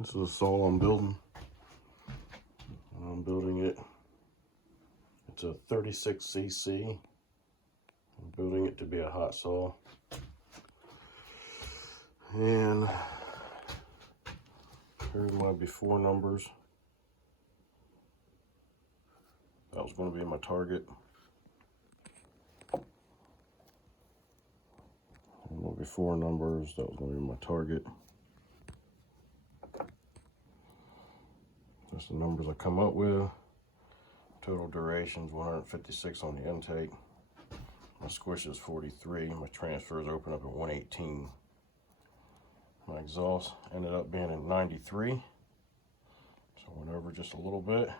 This is a saw I'm building. I'm building it. It's a 36cc. I'm building it to be a hot saw. And here's my before numbers. That was going to be my target. And my before numbers, that was going to be my target. That's the numbers I come up with. Total duration's 156 on the intake. My squish is 43. My transfers open up at 118. My exhaust ended up being at 93. So I went over just a little bit.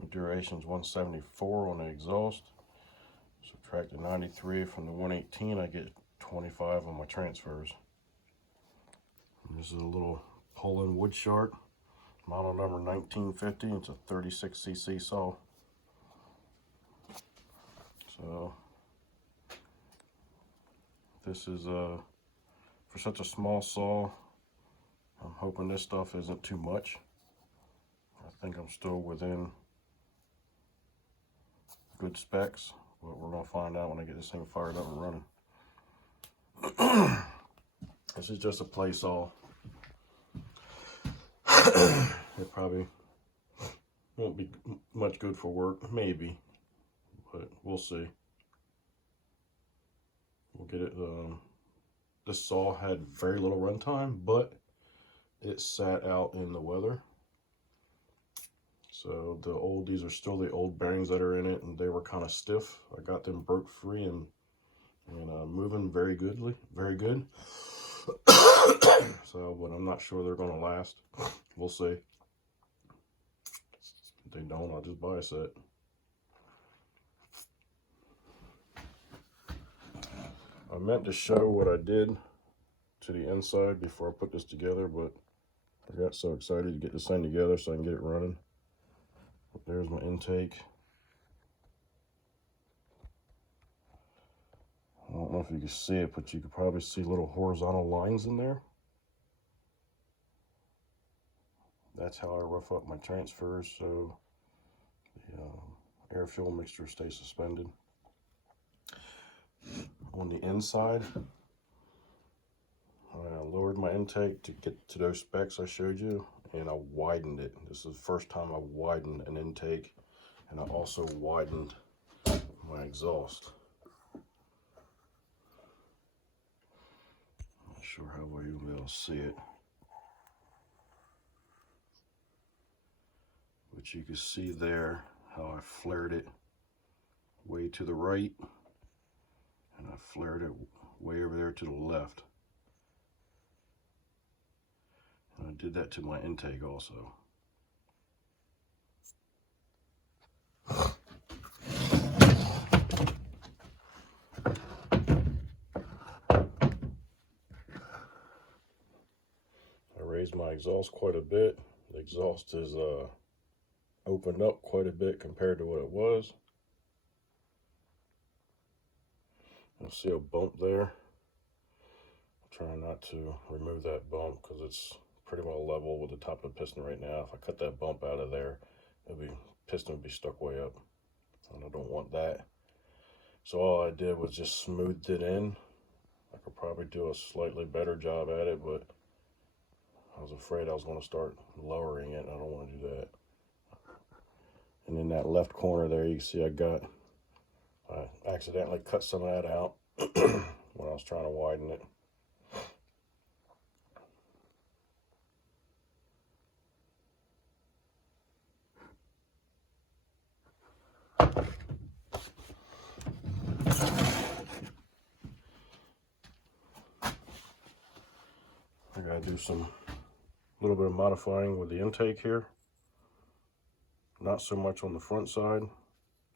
My duration's 174 on the exhaust. Subtract the 93 from the 118, I get 25 on my transfers. And this is a little Poulan Woodshark, model number 1950. It's a 36cc saw. So this is for such a small saw, I'm hoping this stuff isn't too much. I think I'm still within good specs, but we're gonna find out when I get this thing fired up and running. This is just a play saw. It probably won't be much good for work, maybe, but we'll see. We'll get it. This saw had very little runtime, but it sat out in the weather. So these are still the old bearings that are in it, and they were kind of stiff. I got them broke free and moving very good. So, but I'm not sure they're gonna last. We'll see. If they don't, I'll just buy a set. I meant to show what I did to the inside before I put this together, but I got so excited to get this thing together so I can get it running. There's my intake. I don't know if you can see it, but you could probably see little horizontal lines in there. That's how I rough up my transfers so the air fuel mixture stays suspended. On the inside, I lowered my intake to get to those specs I showed you, and I widened it. This is the first time I widened an intake, and I also widened my exhaust. Not sure how well you'll be able to see it, but you can see there how I flared it way to the right, and I flared it way over there to the left. And I did that to my intake also. I raised my exhaust quite a bit. The exhaust is opened up quite a bit compared to what it was. You'll see a bump there. I'm trying not to remove that bump because it's pretty well level with the top of the piston right now. If I cut that bump out of there, piston would be stuck way up, and I don't want that. So all I did was just smoothed it in. I could probably do a slightly better job at it, but I was afraid I was going to start lowering it, and I don't want to do that. And in that left corner there, you can see I accidentally cut some of that out when I was trying to widen it. I gotta do a little bit of modifying with the intake here. Not so much on the front side.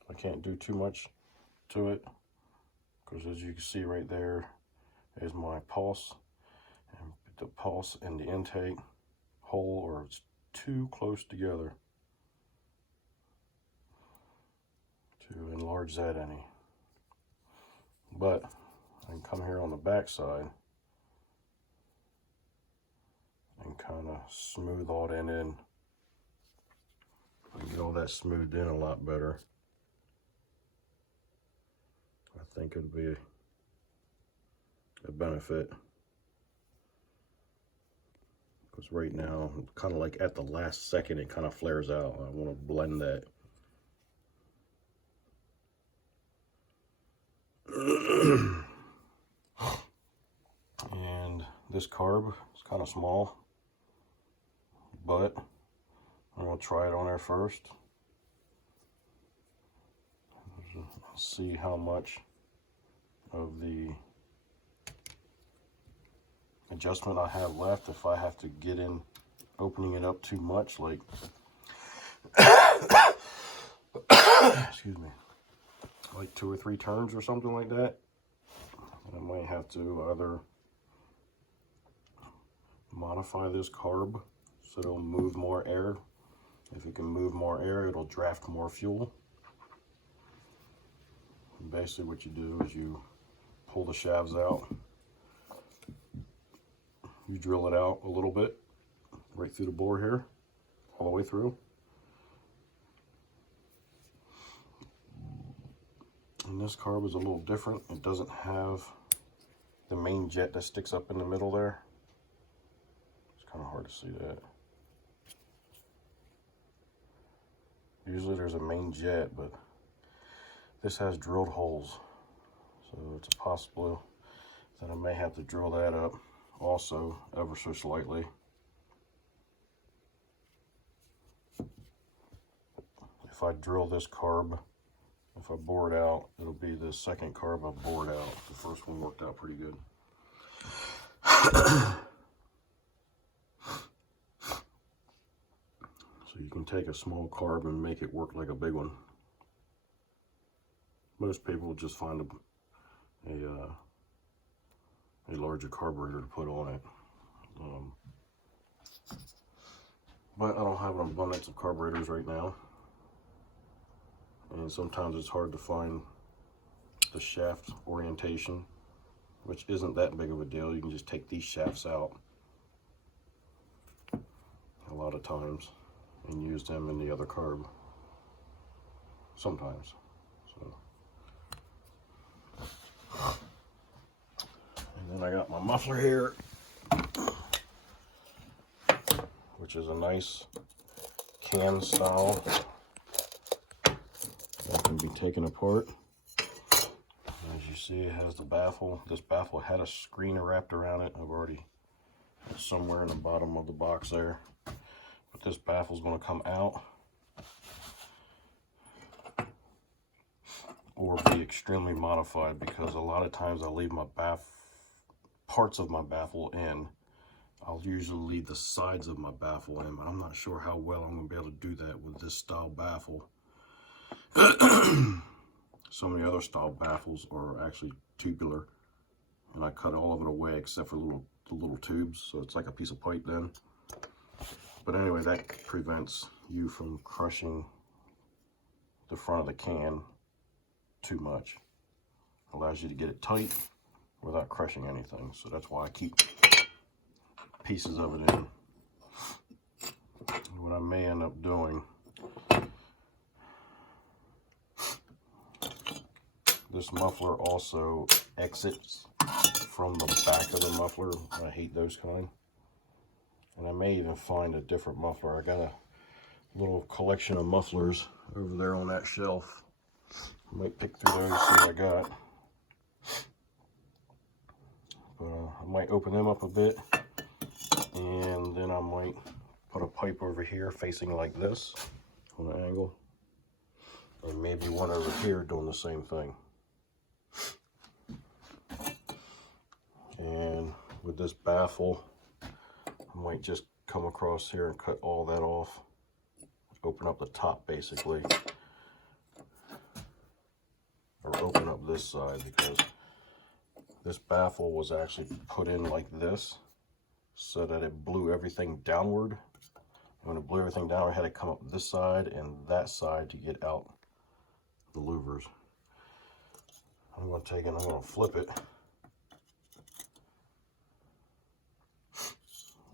I can't do too much to it because, as you can see right there, is my pulse, and the pulse and the intake hole are too close together to enlarge that any. But I can come here on the back side and kind of smooth all that in. Get all that smoothed in a lot better. I think it'd be a benefit. Because right now, kind of like at the last second, it kind of flares out. I want to blend that. And this carb is kind of small, but I'm going to try it on there first. See how much of the adjustment I have left. If I have to get in opening it up too much, like excuse me, like 2 or 3 turns or something like that, I might have to either modify this carb so it'll move more air. If it can move more air, it'll draft more fuel. And basically what you do is you pull the shafts out, you drill it out a little bit, right through the bore here, all the way through. And this carb is a little different. It doesn't have the main jet that sticks up in the middle there. It's kind of hard to see that. Usually there's a main jet, but this has drilled holes. So it's a possibility that I may have to drill that up also ever so slightly. If I drill this carb, if I bore it out, it'll be the second carb I bored out. The first one worked out pretty good. So you can take a small carb and make it work like a big one. Most people will just find a larger carburetor to put on it. But I don't have an abundance of carburetors right now. And sometimes it's hard to find the shaft orientation, which isn't that big of a deal. You can just take these shafts out a lot of times and use them in the other carb sometimes. So, and then I got my muffler here, which is a nice can style that can be taken apart. As you see, it has the baffle. This baffle had a screen wrapped around it. I've already somewhere in the bottom of the box there. But this baffle is going to come out or be extremely modified, because a lot of times I leave my parts of my baffle in. I'll usually leave the sides of my baffle in, but I'm not sure how well I'm going to be able to do that with this style baffle. Some of the other style baffles are actually tubular, and I cut all of it away except for the little tubes, so it's like a piece of pipe then. But anyway, that prevents you from crushing the front of the can too much. Allows you to get it tight without crushing anything. So that's why I keep pieces of it in. What I may end up doing, this muffler also exits from the back of the muffler. I hate those kind. And I may even find a different muffler. I got a little collection of mufflers over there on that shelf. I might pick through those, see what I got. But I might open them up a bit, and then I might put a pipe over here facing like this on an angle, and maybe one over here doing the same thing. And with this baffle, I might just come across here and cut all that off, open up the top basically, or open up this side, because this baffle was actually put in like this so that it blew everything downward. When it blew everything down, I had to come up this side and that side to get out the louvers. I'm going to take it, I'm going to flip it,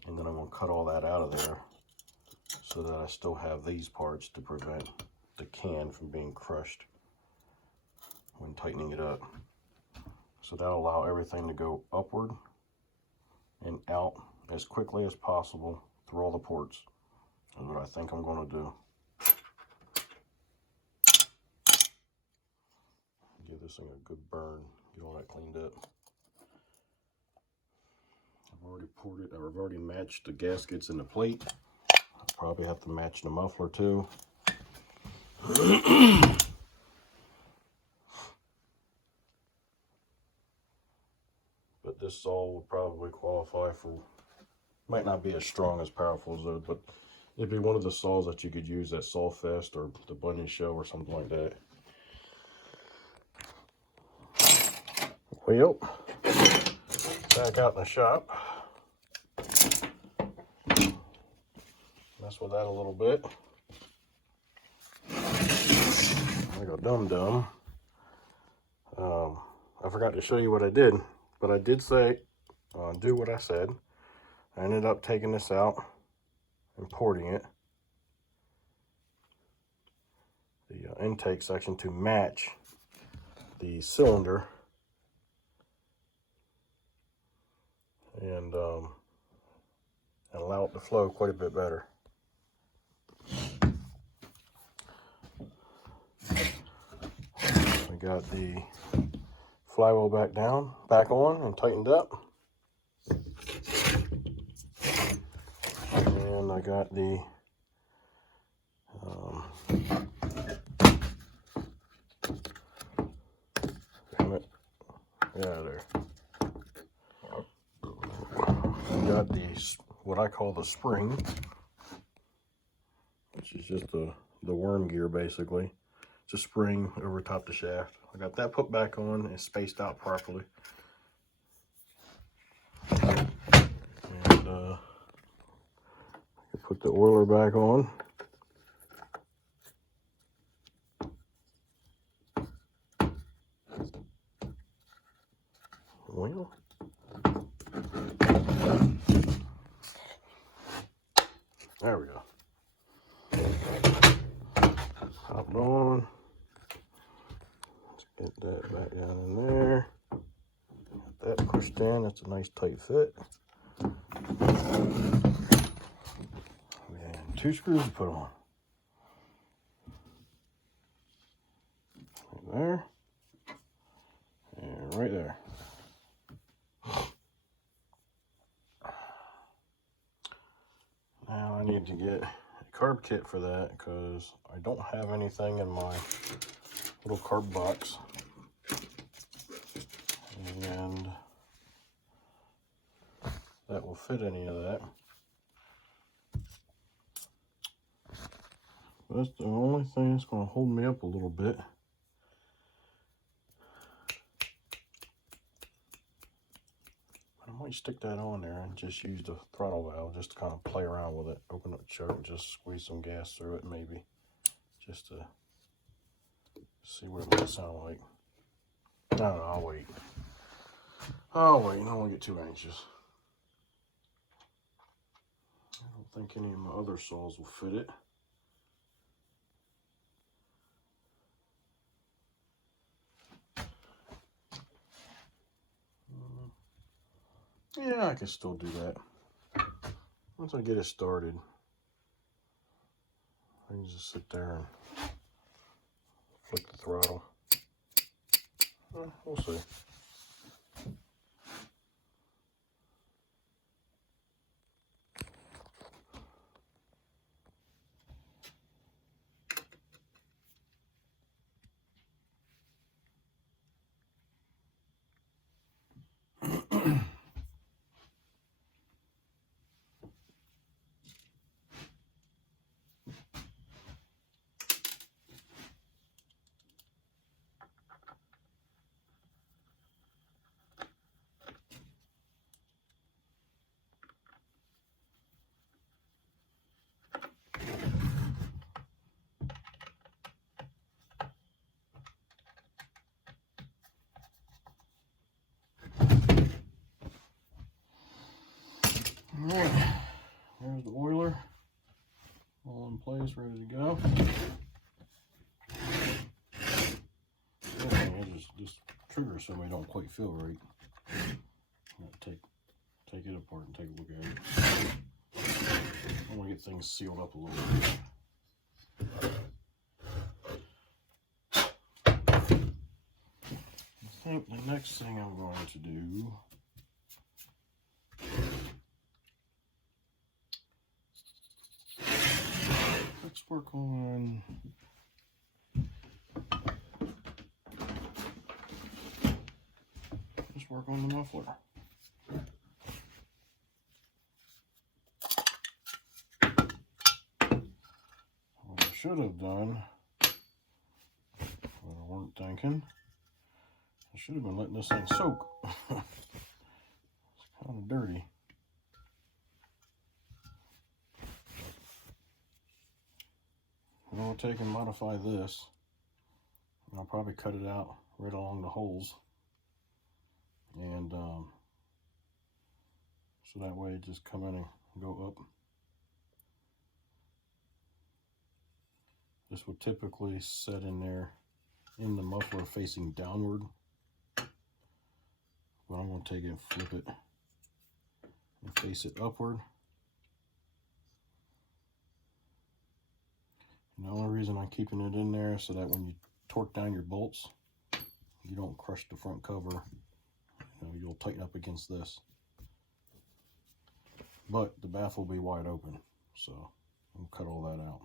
and then I'm going cut all that out of there so that I still have these parts to prevent the can from being crushed when tightening it up. So that'll allow everything to go upward and out as quickly as possible through all the ports. That's what I think I'm going to do. Give this thing a good burn, get all that cleaned up. I've already poured it, I've already matched the gaskets and the plate. I'll probably have to match the muffler too. But this saw will probably qualify for, might not be as strong as powerful as those, but it'd be one of the saws that you could use at Saw Fest or the Bunny Show or something like that. Well, back out in the shop. Mess with that a little bit. Like a dum-dum. I forgot to show you what I did, but I did say, do what I said. I ended up taking this out and porting it, the intake section, to match the cylinder, and allow it to flow quite a bit better. We got the flywheel back on and tightened up. And I got the damn it. Yeah, there. I got the, what I call the spring, which is just the worm gear basically. It's a spring over top the shaft. I got that put back on and spaced out properly. And put the oiler back on. Well, there we go. Hopped on. Let's get that back down in there. Got that pushed in. That's a nice tight fit. And 2 screws to put on. Right there. And right there. Now I need to get a carb kit for that because I don't have anything in my little carb box. And that will fit any of that. That's the only thing that's going to hold me up a little bit. I might stick that on there and just use the throttle valve just to kind of play around with it. Open up the choke and just squeeze some gas through it maybe. Just to see what it might sound like. No, I'll wait. I'll wait. I don't want to get too anxious. I don't think any of my other saws will fit it. Yeah, I can still do that. Once I get it started, I can just sit there and flick the throttle. We'll see. Alright, place, ready to go. This trigger so we don't quite feel right. I'm gonna take it apart and take a look at it. I want to get things sealed up a little bit. I think the next thing I'm going to do let's work on the muffler. What I should have done, what I weren't thinking, I should have been letting this thing soak. It's kind of dirty. I'm going to take and modify this. I'll probably cut it out right along the holes. And so that way it just come in and go up. This would typically set in there in the muffler facing downward. But I'm going to take it and flip it and face it upward. And the only reason I'm keeping it in there is so that when you torque down your bolts, you don't crush the front cover. You'll tighten up against this. But the bath will be wide open, so I'll cut all that out.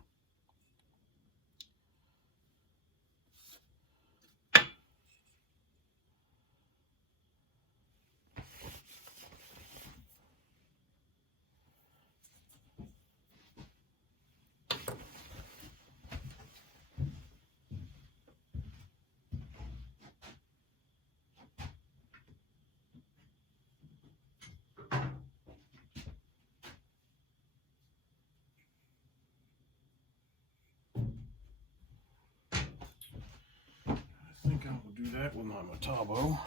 I think I will do that with my Metabo.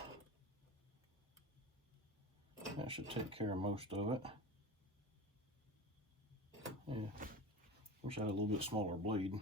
That should take care of most of it. Yeah, wish I had a little bit smaller blade.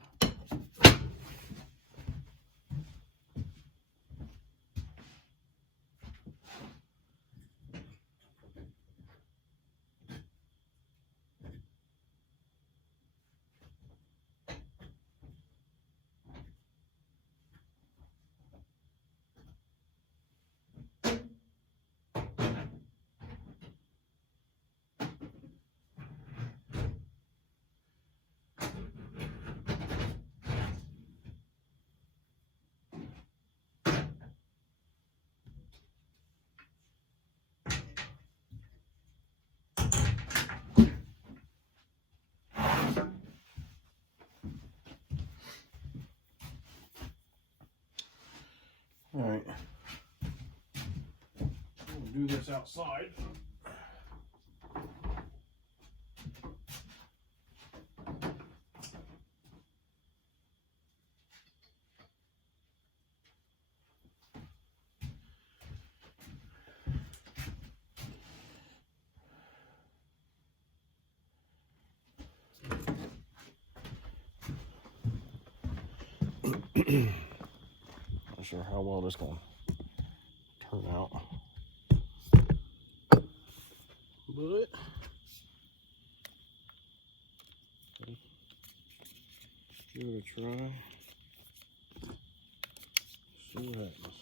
All right, we'll do this outside. Not sure how well this gonna turn out, but give it a try. See what happens.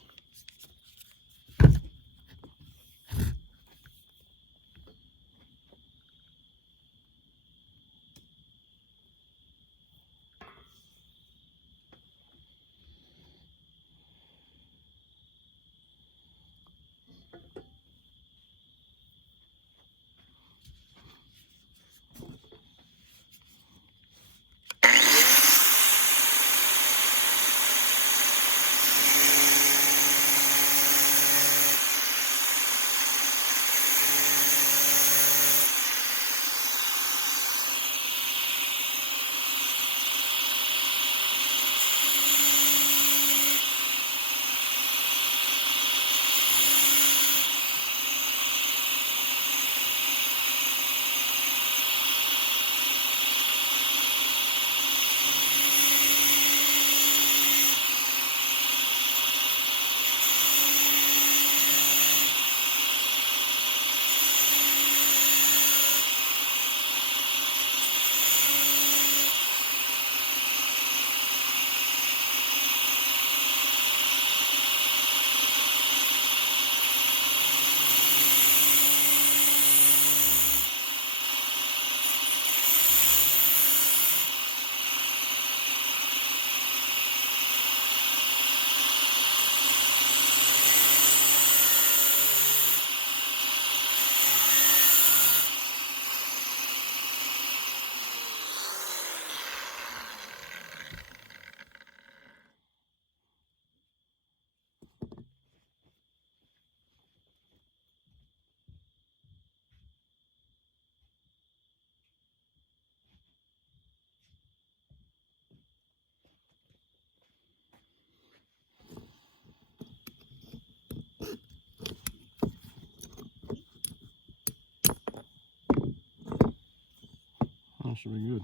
should be good.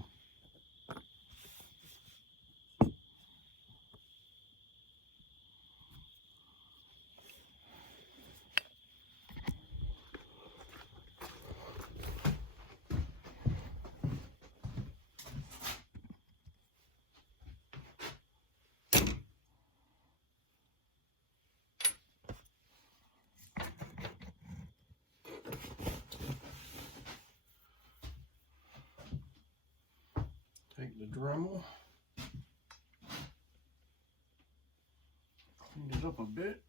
Take the Dremel, clean it up a bit.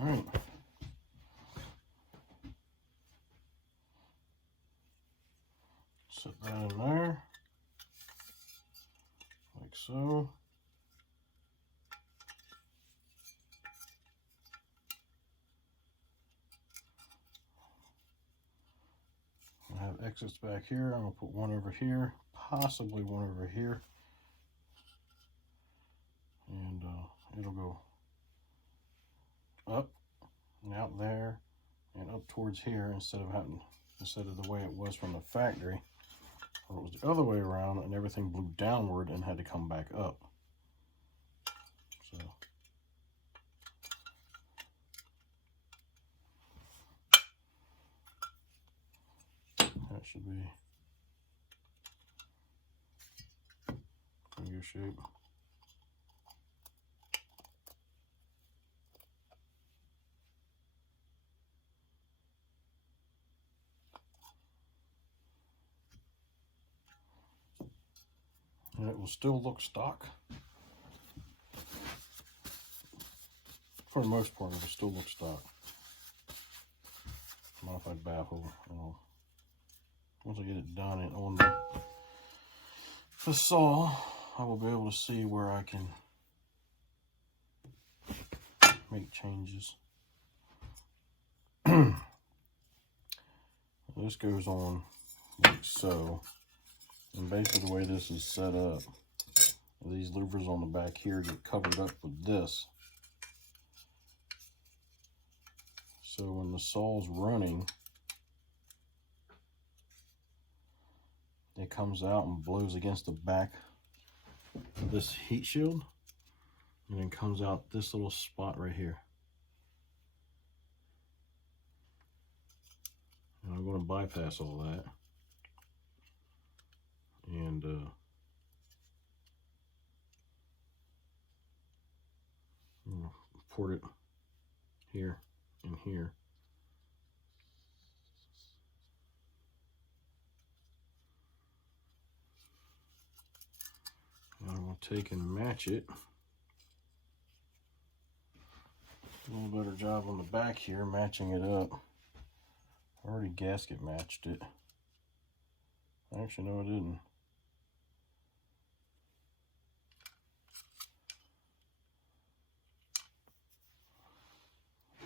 All right. Set that in there, like so. I have exits back here. I'm gonna put one over here, possibly one over here, and it'll go up and out there and up towards here instead of the way it was from the factory, or it was the other way around and everything blew downward and had to come back up. So that should be in good shape. And it will still look stock. For the most part, it will still look stock. Modified baffle. Once I get it done and on the saw, I will be able to see where I can make changes. This goes on like so. And basically the way this is set up, these louvers on the back here get covered up with this. So when the saw's running, it comes out and blows against the back of this heat shield. and then comes out this little spot right here. And I'm going to bypass all that and port it here and here. And I'm going to take and match it. A little better job on the back here, matching it up. I already gasket matched it. Actually, no, I didn't.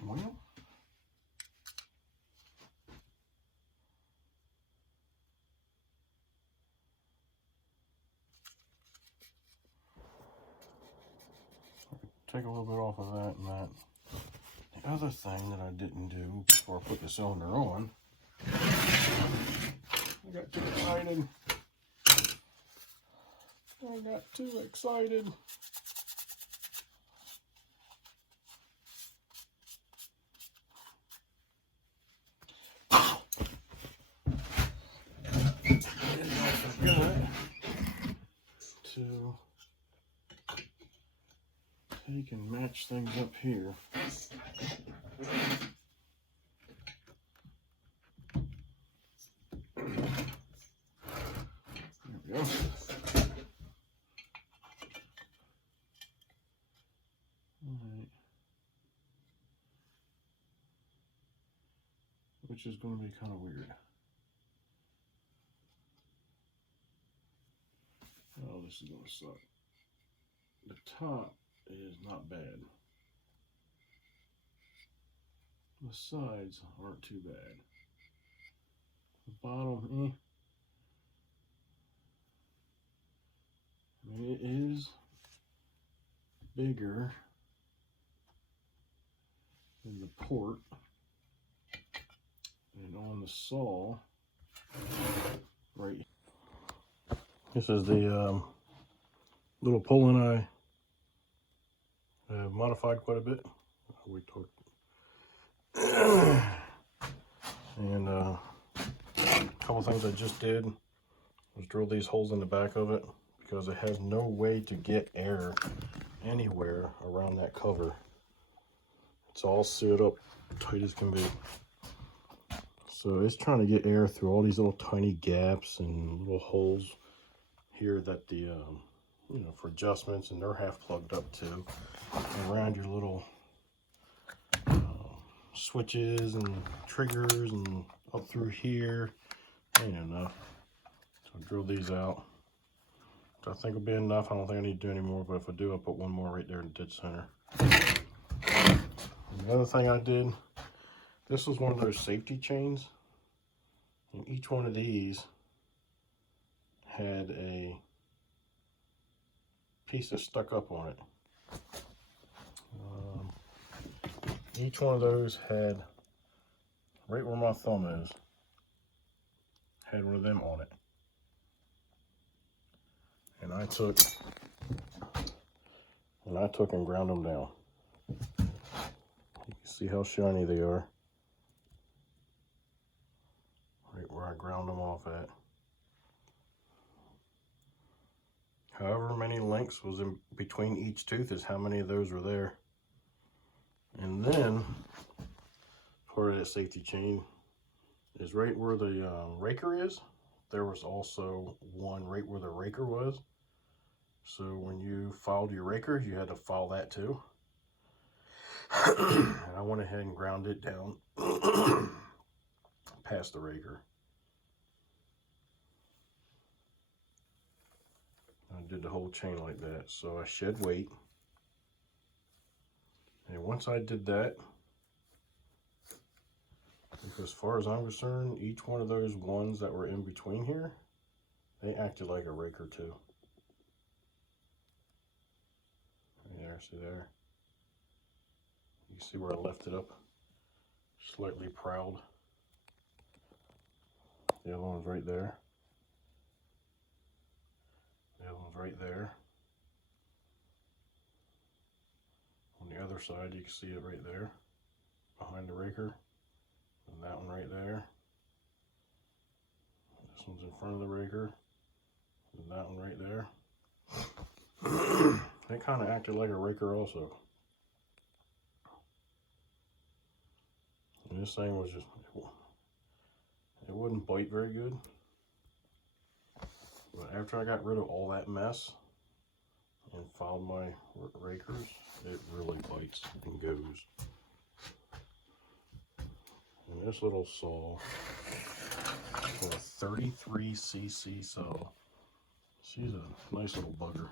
Well, take a little bit off of that and that. The other thing that I didn't do before I put the cylinder on, I got too excited. I got too excited. And I forgot to take and match things up here. There we go. Alright. Which is going to be kind of weird. Oh, this is going to suck. The top is not bad. The sides aren't too bad. The bottom, I mean, it is bigger than the port. And on the saw, right. This is the little Poulan I have modified quite a bit. We talked. And a couple things I just did was drill these holes in the back of it because it has no way to get air anywhere around that cover. It's all sealed up tight as can be. So it's trying to get air through all these little tiny gaps and little holes here that the you know, for adjustments, and they're half plugged up too, around your little switches and triggers and up through here. Ain't enough. So I'll drill these out. So I think will be enough. I don't think I need to do any more, but if I do, I'll put one more right there in the dead center. And the other thing I did, this was one of those safety chains, and each one of these had a piece that stuck up on it. Each one of those had, right where my thumb is, had one of them on it. And I took and ground them down. You can see how shiny they are. Right where I ground them off at. However many links was in between each tooth is how many of those were there. And then, part of that safety chain is right where the raker is. There was also one right where the raker was. So when you filed your raker, you had to file that too. And I went ahead and ground it down past the raker. I did the whole chain like that. So I shed weight. And once I did that, as far as I'm concerned, each one of those ones that were in between here, they acted like a raker too. There, see there? You see where I left it up? Slightly proud. The other one's right there. The other one's right there. other side, you can see it right there behind the raker, and that one right there. This one's in front of the raker, and that one right there. They kind of acted like a raker also. And this thing was just, it wouldn't bite very good. But after I got rid of all that mess and filed my rakers, it really bites and goes. And this little saw for a 33cc saw. She's a nice little bugger.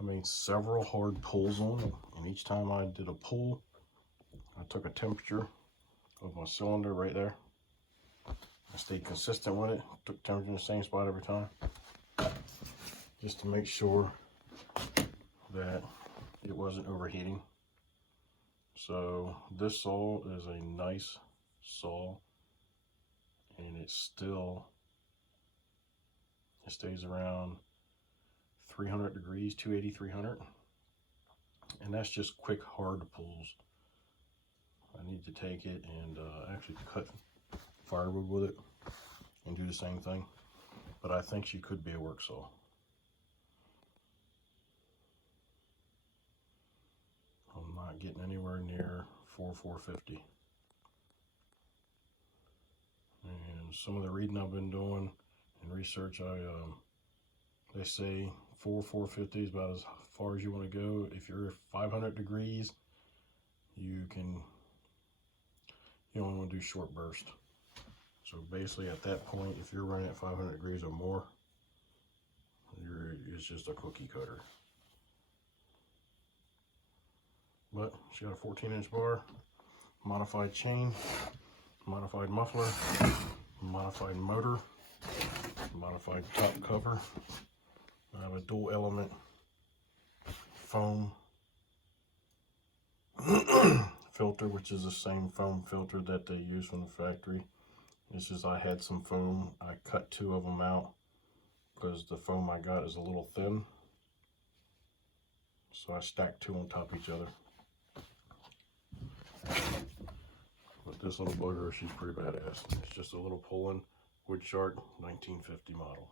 I made several hard pulls on it, and each time I did a pull, I took a temperature of my cylinder right there. I stayed consistent with it, took temperature in the same spot every time, just to make sure that it wasn't overheating. So this saw is a nice saw, and it stays around 300 degrees, 280, 300, and that's just quick hard pulls. I need to take it and actually cut firewood with it and do the same thing, but I think she could be a work saw. I'm not getting anywhere near 450. And some of the reading I've been doing and research, they say 450 is about as far as you want to go. If you're 500 degrees, you only want to do short burst. So basically at that point, if you're running at 500 degrees or more, it's just a cookie cutter. But she got a 14-inch bar, modified chain, modified muffler, modified motor, modified top cover. I have a dual element foam filter, which is the same foam filter that they use from the factory. It's just I had some foam. I cut 2 of them out because the foam I got is a little thin. So I stacked 2 on top of each other. But this little bugger, she's pretty badass. It's just a little Poulan Woodshark 1950 model.